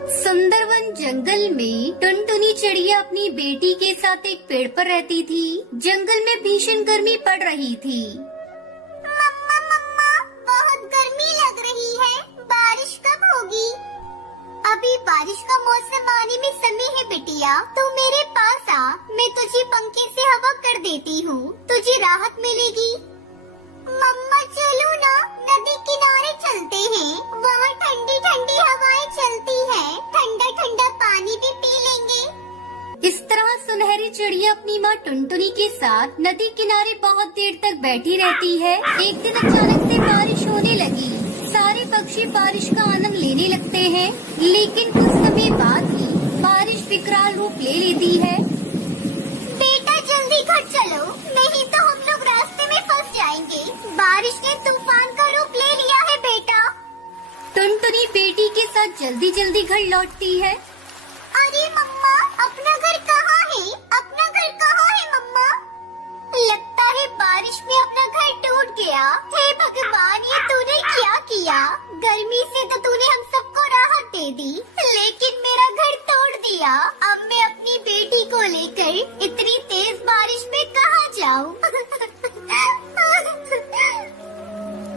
सुंदरवन जंगल में टुनटुनी चिड़िया अपनी बेटी के साथ एक पेड़ पर रहती थी। जंगल में भीषण गर्मी पड़ रही थी। मम्मा मम्मा, बहुत गर्मी लग रही है, बारिश कब होगी? अभी बारिश का मौसम आने में समय है बिटिया, तू मेरे पास आ, मैं तुझे पंखे से हवा कर देती हूँ, तुझे राहत मिलेगी। मम्मा चलो ना, नदी किनारे चलते हैं, वहाँ ठंडी ठंडी हवाएं चलती हैं, ठंडा ठंडा पानी भी पी लेंगे। इस तरह सुनहरी चिड़िया अपनी माँ टुनटुनी के साथ नदी किनारे बहुत देर तक बैठी रहती है। एक दिन अचानक से बारिश होने लगी। सारे पक्षी बारिश का आनंद लेने लगते हैं, लेकिन कुछ समय बाद ही बारिश विकराल रूप ले लेती है। बेटा जल्दी घर चलो, नहीं तो हम लोग रास्ते में फंस जाएंगे। बारिश ने तूफान का रूप ले लिया है बेटा। टुनटुनी बेटी के साथ जल्दी जल्दी घर लौटती है। अरे मम्मा, अपना घर कहाँ है? अपना घर कहाँ है मम्मा? लगता है बारिश में अपना घर टूट गया। हे भगवान, ये तूने क्या किया? गर्मी से तो तूने हम सबको राहत दे दी, लेकिन मेरा घर तोड़ दिया। अब मैं अपनी बेटी को लेकर इतनी तेज बारिश में कहाँ जाऊँ?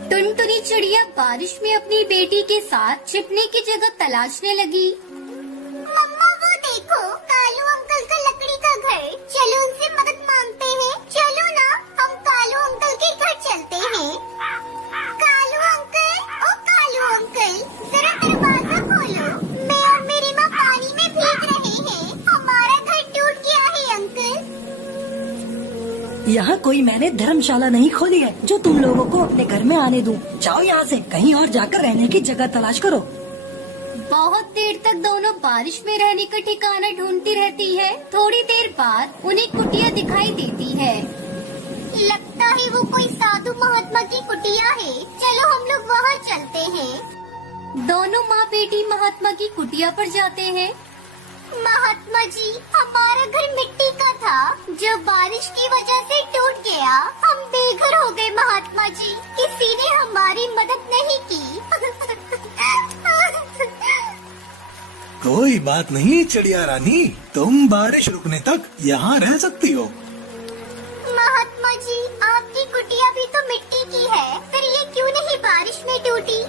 टुनटुनी चिड़िया बारिश में अपनी बेटी के साथ छिपने की जगह तलाशने लगी। मम्मा वो देखो, कालू अंकल का लकड़ी का घर, चलो उनसे मदद मांगते हैं। चलो ना, हम कालू अंकल के घर चलते हैं। कालू अंकल, ओ कालू अंकल, जरा दरवाजा खोलो, मैं और मेरी माँ पानी में भीग रहे हैं, हमारा घर टूट गया है अंकल। यहाँ कोई मैंने धर्मशाला नहीं खोली है जो तुम लोगों को अपने घर में आने दूं। जाओ यहाँ से, कहीं और जाकर रहने की जगह तलाश करो। बहुत देर तक दोनों बारिश में रहने का ठिकाना ढूंढती रहती है। थोड़ी देर बाद उन्हें कुटिया दिखाई देती है। लगता है वो कोई साधु महात्मा की कुटिया है, चलो हम लोग वहाँ चलते हैं। दोनों माँ बेटी महात्मा की कुटिया पर जाते हैं। महात्मा जी, हमारा घर मिट्टी का था, जो बारिश की वजह से टूट गया। हम बेघर हो गए महात्मा जी, किसी ने हमारी मदद नहीं की। कोई बात नहीं चिड़िया रानी, तुम बारिश रुकने तक यहाँ रह सकती हो। महात्मा जी, आपकी कुटिया भी तो मिट्टी की है, फिर ये क्यों नहीं बारिश में टूटी?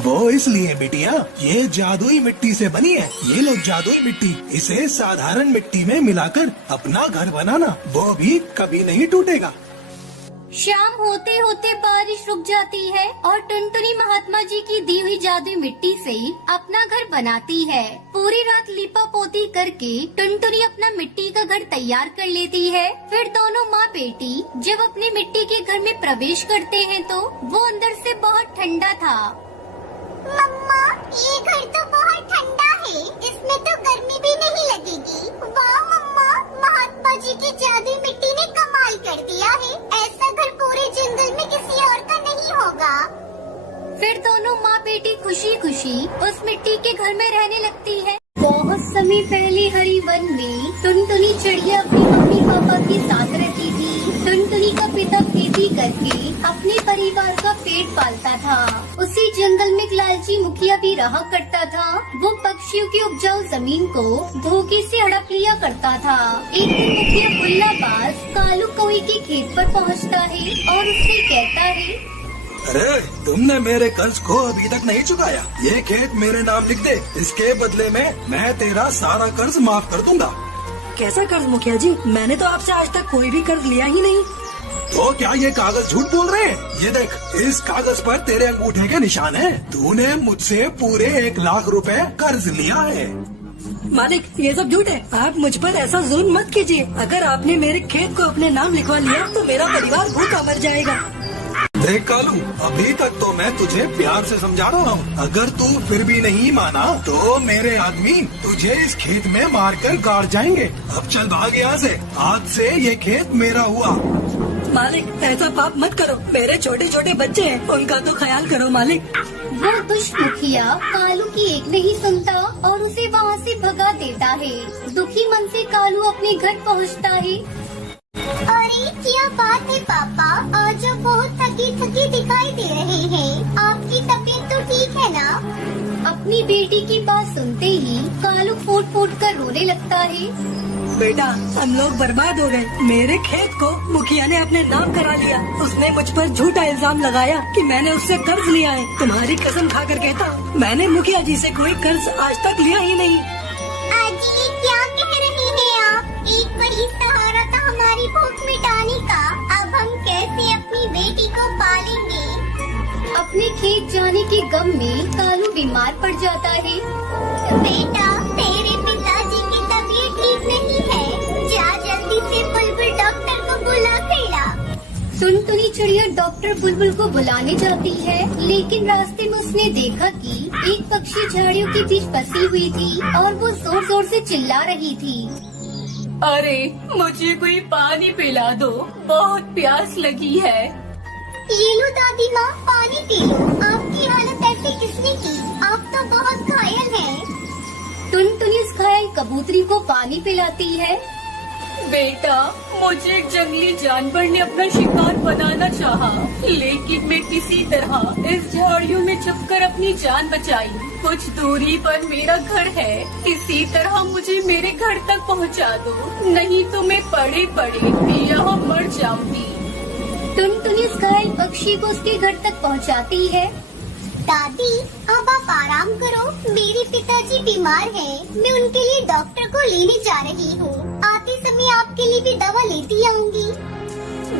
वो इसलिए बिटिया, ये जादुई मिट्टी से बनी है। ये लो जादुई मिट्टी, इसे साधारण मिट्टी में मिलाकर अपना घर बनाना, वो भी कभी नहीं टूटेगा। शाम होते होते बारिश रुक जाती है और टुनटुनी महात्मा जी की दी हुई जादुई मिट्टी से अपना घर बनाती है। पूरी रात लीपा पोती करके टुनटुनी अपना मिट्टी का घर तैयार कर लेती है। फिर दोनों माँ बेटी जब अपने मिट्टी के घर में प्रवेश करते हैं तो वो अंदर से बहुत ठंडा था। मम्मा, ये घर तो बहुत ठंडा है, इसमें तो गर्मी भी नहीं लगेगी। वाह मम्मा, महात्मा जी की जादुई मिट्टी ने कमाल कर दिया है। ऐसा घर पूरे जंगल में किसी और का नहीं होगा। फिर दोनों माँ बेटी खुशी खुशी उस मिट्टी के घर में रहने लगती है। बहुत समय पहले हरी वन में टुनटुनी चिड़िया अपनी मम्मी पापा के साथ रहती थी। टुनटुनी का पिता खेती करके अपने परिवार का पेट पालता था। उसी जंगल में एक लालची मुखिया भी रहा करता था। वो पक्षियों की उपजाऊ जमीन को धोखे से हड़प लिया करता था। एक दिन मुखिया बुल्लाबाज कालू कौई के खेत पर पहुंचता है और उससे कहता है, अरे तुमने मेरे कर्ज को अभी तक नहीं चुकाया, ये खेत मेरे नाम लिख दे, इसके बदले में मैं तेरा सारा कर्ज माफ कर दूंगा। कैसा कर्ज मुखिया जी, मैंने तो आपसे आज तक कोई भी कर्ज लिया ही नहीं। तो क्या ये कागज झूठ बोल रहे हैं? ये देख, इस कागज पर तेरे अंगूठे के निशान हैं। तूने मुझसे पूरे 1 लाख रुपए कर्ज लिया है। मालिक, ये सब झूठ है, आप मुझ पर ऐसा जुल्म मत कीजिए। अगर आपने मेरे खेत को अपने नाम लिखवा लिया तो मेरा परिवार भूखा मर जाएगा। देख कालू, अभी तक तो मैं तुझे प्यार से समझा रहा हूँ। अगर तू फिर भी नहीं माना तो मेरे आदमी तुझे इस खेत में मारकर गाड़ जाएंगे। अब चल भाग यहाँ से, आज से ये खेत मेरा हुआ। मालिक, ऐसा पाप मत करो, मेरे छोटे छोटे बच्चे हैं, उनका तो ख्याल करो मालिक। वो दुष्ट मुखिया कालू की एक नहीं सुनता और उसे वहाँ से भगा देता है। दुखी मन से कालू अपने घर पहुँचता है। अरे क्या बात है पापा, आज आप बहुत थकी थकी दिखाई दे रहे हैं। आपकी तबीयत तो ठीक है ना? अपनी बेटी की बात सुनते लगता है। बेटा हम लोग बर्बाद हो गए। मेरे खेत को मुखिया ने अपने नाम करा लिया। उसने मुझ पर झूठा इल्जाम लगाया कि मैंने उससे कर्ज लिया है। तुम्हारी कसम खाकर कहता हूँ मैंने मुखिया जी से कोई कर्ज आज तक लिया ही नहीं। आजी ये क्या कह रहे हैं आप? एक वही सहारा था हमारी भूख मिटाने का। अब हम कैसे अपनी बेटी को पालेंगे? अपने खेत जाने के गम में कालू बीमार पड़ जाता है। बेटा तेरे पिताजी की तबीयत ठीक नहीं है। जा जल्दी से बुलबुल डॉक्टर को बुला कर ला। टुनटुनी चिड़िया डॉक्टर बुलबुल को बुलाने जाती है, लेकिन रास्ते में उसने देखा कि एक पक्षी झाड़ियों के बीच फंसी हुई थी और वो जोर जोर से चिल्ला रही थी। अरे मुझे कोई पानी पिला दो, बहुत प्यास लगी है। ये लो दादी माँ पानी पी लो। आपकी हालत ऐसी किसने की? आप तो बहुत घायल हैं। टुनटुनी उस घायल कबूतरी को पानी पिलाती है। बेटा मुझे एक जंगली जानवर ने अपना शिकार बनाना चाहा, लेकिन मैं किसी तरह इस झाड़ियों में छुपकर अपनी जान बचाई। कुछ दूरी पर मेरा घर है, किसी तरह मुझे मेरे घर तक पहुंचा दो, नहीं तो मैं पड़े पड़े यहाँ मर जाऊंगी। टुनटुनी उस घायल पक्षी को उसके घर तक पहुंचाती है। दादी अब आप आराम करो। मेरे पिताजी बीमार हैं। मैं उनके लिए डॉक्टर को लेने जा रही हूँ। आते समय आपके लिए भी दवा लेती आऊंगी।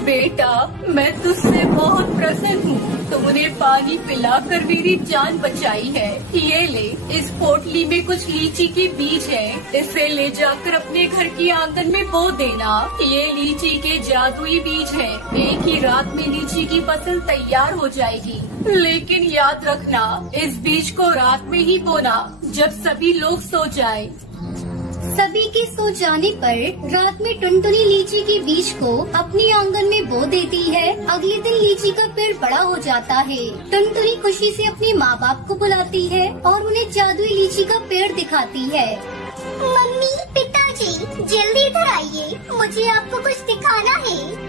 बेटा मैं तुझसे बहुत प्रसन्न हूँ। तुमने पानी पिलाकर मेरी जान बचाई है। ये ले, इस पोटली में कुछ लीची के बीज हैं। इसे ले जाकर अपने घर की आंगन में बो देना। ये लीची के जादुई बीज हैं। एक ही रात में लीची की फसल तैयार हो जाएगी। लेकिन याद रखना, इस बीज को रात में ही बोना, जब सभी लोग सो जाएं। सभी के सो जाने पर रात में टुनटुनी लीची के बीज को अपने आंगन में बो देती है। अगले दिन लीची का पेड़ बड़ा हो जाता है। टुनटुनी खुशी से अपने माँ बाप को बुलाती है और उन्हें जादुई लीची का पेड़ दिखाती है। मम्मी पिताजी जल्दी इधर आइए, मुझे आपको कुछ दिखाना है।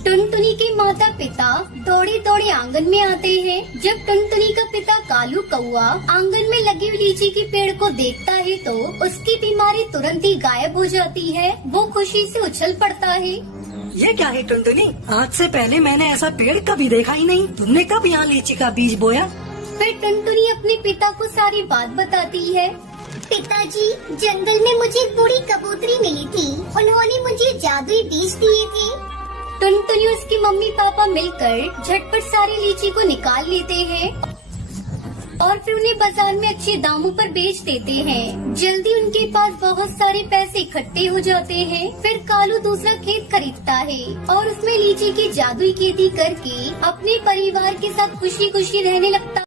टुनटुनी के माता पिता दौड़े दौड़े आंगन में आते हैं। जब टुनटुनी का पिता कालू कौआ आंगन में लगी हुई लीची के पेड़ को देखता है तो उसकी बीमारी तुरंत ही गायब हो जाती है। वो खुशी से उछल पड़ता है। ये क्या है टुनटुनी? आज से पहले मैंने ऐसा पेड़ कभी देखा ही नहीं। तुमने कब यहाँ लीची का बीज बोया? फिर टुनटुनी अपने पिता को सारी बात बताती है। पिताजी जंगल में मुझे एक बूढ़ी कबूतरी मिली थी। उन्होंने मुझे जादुई बीज दिए थे। टुनटुनी उसकी मम्मी पापा मिलकर झटपट सारी लीची को निकाल लेते हैं और फिर उन्हें बाजार में अच्छे दामों पर बेच देते हैं। जल्दी उनके पास बहुत सारे पैसे इकट्ठे हो जाते हैं। फिर कालू दूसरा खेत खरीदता है और उसमें लीची की जादुई खेती करके अपने परिवार के साथ खुशी खुशी रहने लगता है।